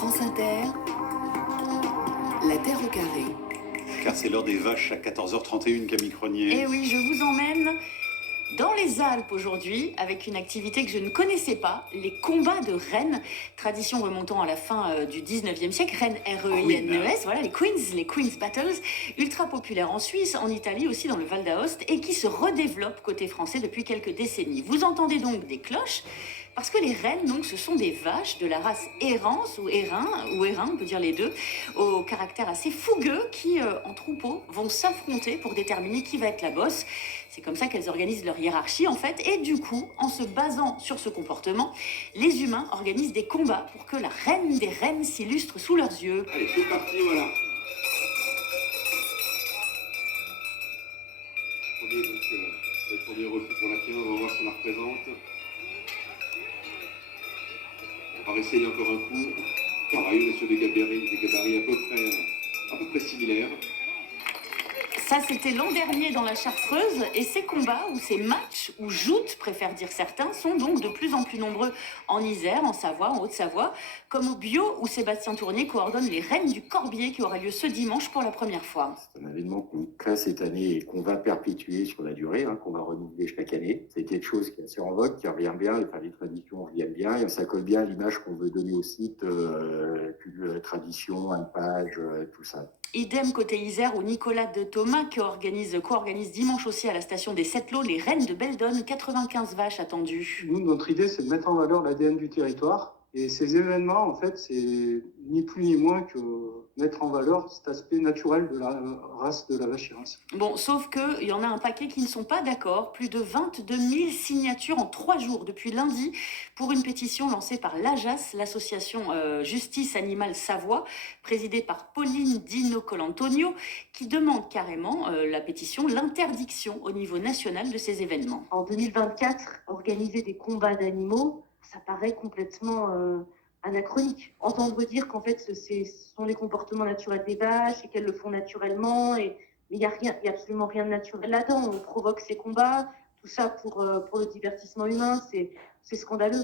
France Inter, la Terre au carré. Car c'est l'heure des vaches à 14h31, Camille Cronier. Et oui, je vous emmène dans les Alpes aujourd'hui avec une activité que je ne connaissais pas, les combats de rennes, tradition remontant à la fin du 19e siècle, rennes R-E-I-N-E-S, voilà les Queen's Battles, ultra populaires en Suisse, en Italie aussi dans le Val d'Aoste et qui se redéveloppent côté français depuis quelques décennies. Vous entendez donc des cloches parce que les rennes, donc, ce sont des vaches de la race Hérens ou Hérin, on peut dire les deux, au caractère assez fougueux qui, en troupeau, vont s'affronter pour déterminer qui va être la bosse. C'est comme ça qu'elles organisent leur hiérarchie, en fait. Et du coup, en se basant sur ce comportement, les humains organisent des combats pour que la reine des rennes s'illustre sous leurs yeux. Allez, c'est parti, voilà. Le premier refus pour la tienne, on va voir ce qu'on la représente. On va essayer encore un coup. Pareil, on est sur des gabarits à peu près similaires. Ça, c'était l'an dernier dans la Chartreuse, et ces combats, ou ces matchs, ou joutes, préfèrent dire certains, sont donc de plus en plus nombreux en Isère, en Savoie, en Haute-Savoie, comme au Bio, où Sébastien Tournier coordonne les Rennes du Corbier, qui aura lieu ce dimanche pour la première fois. C'est un événement qu'on crée cette année et qu'on va perpétuer sur la durée, qu'on va renouveler chaque année. C'est quelque chose qui est assez en vogue, qui revient bien, enfin, les traditions reviennent bien, et ça colle bien à l'image qu'on veut donner au site, tradition, alpage, tout ça. Idem côté Isère où Nicolas de Thomas co-organise dimanche aussi à la station des Sept Lots les Rennes de Beldonne, 95 vaches attendues. Nous, notre idée, c'est de mettre en valeur l'ADN du territoire. Et ces événements, en fait, c'est ni plus ni moins que mettre en valeur cet aspect naturel de la race de la vache Hérens. Bon, sauf qu'il y en a un paquet qui ne sont pas d'accord. Plus de 22 000 signatures en 3 jours depuis lundi pour une pétition lancée par l'AJAS, l'association Justice Animale Savoie, présidée par Pauline Dino Colantonio, qui demande carrément la pétition, l'interdiction au niveau national de ces événements. En 2024, organiser des combats d'animaux, ça paraît complètement anachronique. Entendre dire qu'en fait, ce sont les comportements naturels des vaches et qu'elles le font naturellement, mais il n'y a absolument rien de naturel là-dedans. On provoque ces combats, tout ça pour le divertissement humain, c'est scandaleux.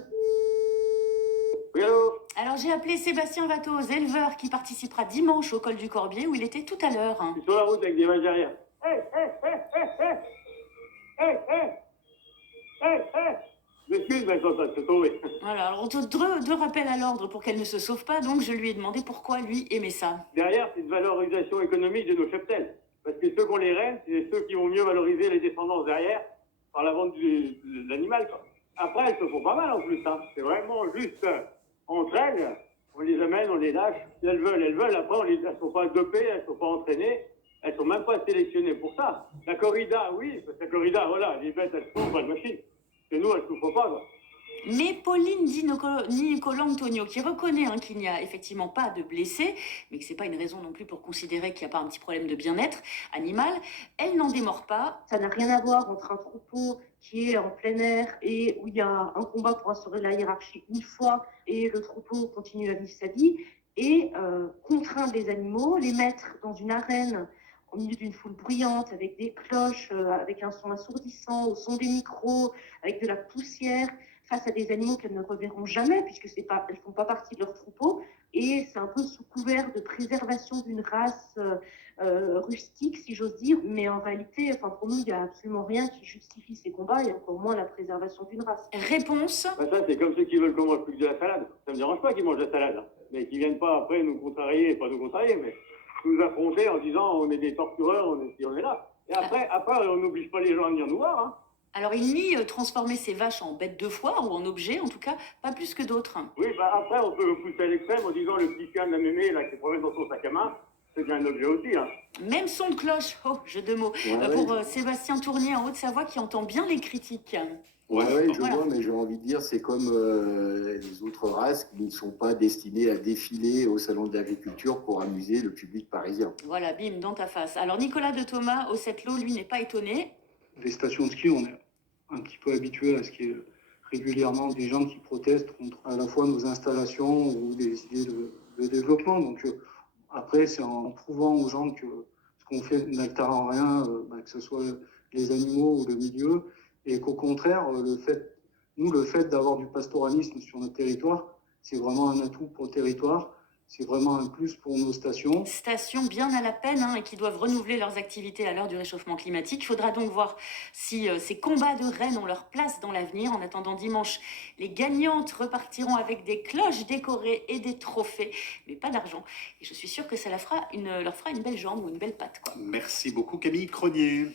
Oui, allô ? Alors j'ai appelé Sébastien Vatoz, éleveur, qui participera dimanche au col du Corbier, où il était tout à l'heure. Je suis sur la route avec des vaches derrière. M'excuse, mais elles sont en train de se sauver. Voilà, alors deux rappels à l'ordre pour qu'elle ne se sauve pas, donc je lui ai demandé pourquoi lui aimait ça. Derrière, c'est une valorisation économique de nos cheptels. Parce que ceux qui ont les rennes, c'est ceux qui vont mieux valoriser les descendants derrière par la vente de l'animal, quoi. Après, elles se font pas mal en plus, hein. C'est vraiment juste entre elles, on les amène, on les lâche. Si elles veulent. Après, elles sont pas dopées, elles sont pas entraînées, elles sont même pas sélectionnées pour ça. La corrida, oui, parce que la corrida, voilà, les bêtes, elles souffrent, pas de machine. Et nous, elles souffrent pas, quoi. Mais Pauline Nicolas Antonio, qui reconnaît qu'il n'y a effectivement pas de blessés, mais que ce n'est pas une raison non plus pour considérer qu'il n'y a pas un petit problème de bien-être animal, elle n'en démord pas. Ça n'a rien à voir entre un troupeau qui est en plein air et où il y a un combat pour assurer la hiérarchie une fois et le troupeau continue à vivre sa vie, et contraindre les animaux, les mettre dans une arène au milieu d'une foule bruyante, avec des cloches, avec un son assourdissant, au son des micros, avec de la poussière, face à des animaux qu'elles ne reverront jamais, puisque elles ne font pas partie de leur troupeau, et c'est un peu sous couvert de préservation d'une race rustique, si j'ose dire, mais en réalité, pour nous, il n'y a absolument rien qui justifie ces combats, et encore moins la préservation d'une race. Réponse. Bah ça, c'est comme ceux qui veulent qu'on mange plus que de la salade. Ça me dérange pas qu'ils mangent de la salade, hein. Mais qu'ils viennent pas après nous contrarier, pas nous contrarier, mais nous affronter en disant on est des tortureurs, on est là. Et après, on n'oblige pas les gens à venir nous voir, hein. Alors il nie transformer ces vaches en bêtes de foire ou en objets, en tout cas, pas plus que d'autres. Oui, après, on peut le pousser à l'extrême en disant le petit chien de la mémé là, qui se promène dans son sac à main, c'est bien un objet aussi, hein. Même son de cloche, jeu de mots, pour Sébastien Tournier en Haute-Savoie qui entend bien les critiques. Ouais, je vois, mais j'ai envie de dire, c'est comme les autres races qui ne sont pas destinées à défiler au salon de l'agriculture pour amuser le public parisien. Voilà, bim, dans ta face. Alors Nicolas de Thomas, au Sept Lots, lui, n'est pas étonné. Les stations de ski, on est un petit peu habitué à ce qu'il y ait régulièrement des gens qui protestent contre à la fois nos installations ou des idées de développement. Donc après, c'est en prouvant aux gens que ce qu'on fait n'altère en rien, que ce soit les animaux ou le milieu, et qu'au contraire, le fait d'avoir du pastoralisme sur notre territoire, c'est vraiment un atout pour le territoire. c'est vraiment un plus pour nos stations. Stations bien à la peine et qui doivent renouveler leurs activités à l'heure du réchauffement climatique. Il faudra donc voir si ces combats de rennes ont leur place dans l'avenir. En attendant dimanche, les gagnantes repartiront avec des cloches décorées et des trophées, mais pas d'argent. Et je suis sûre que ça leur fera une belle jambe ou une belle patte, quoi. Merci beaucoup Camille Cronier.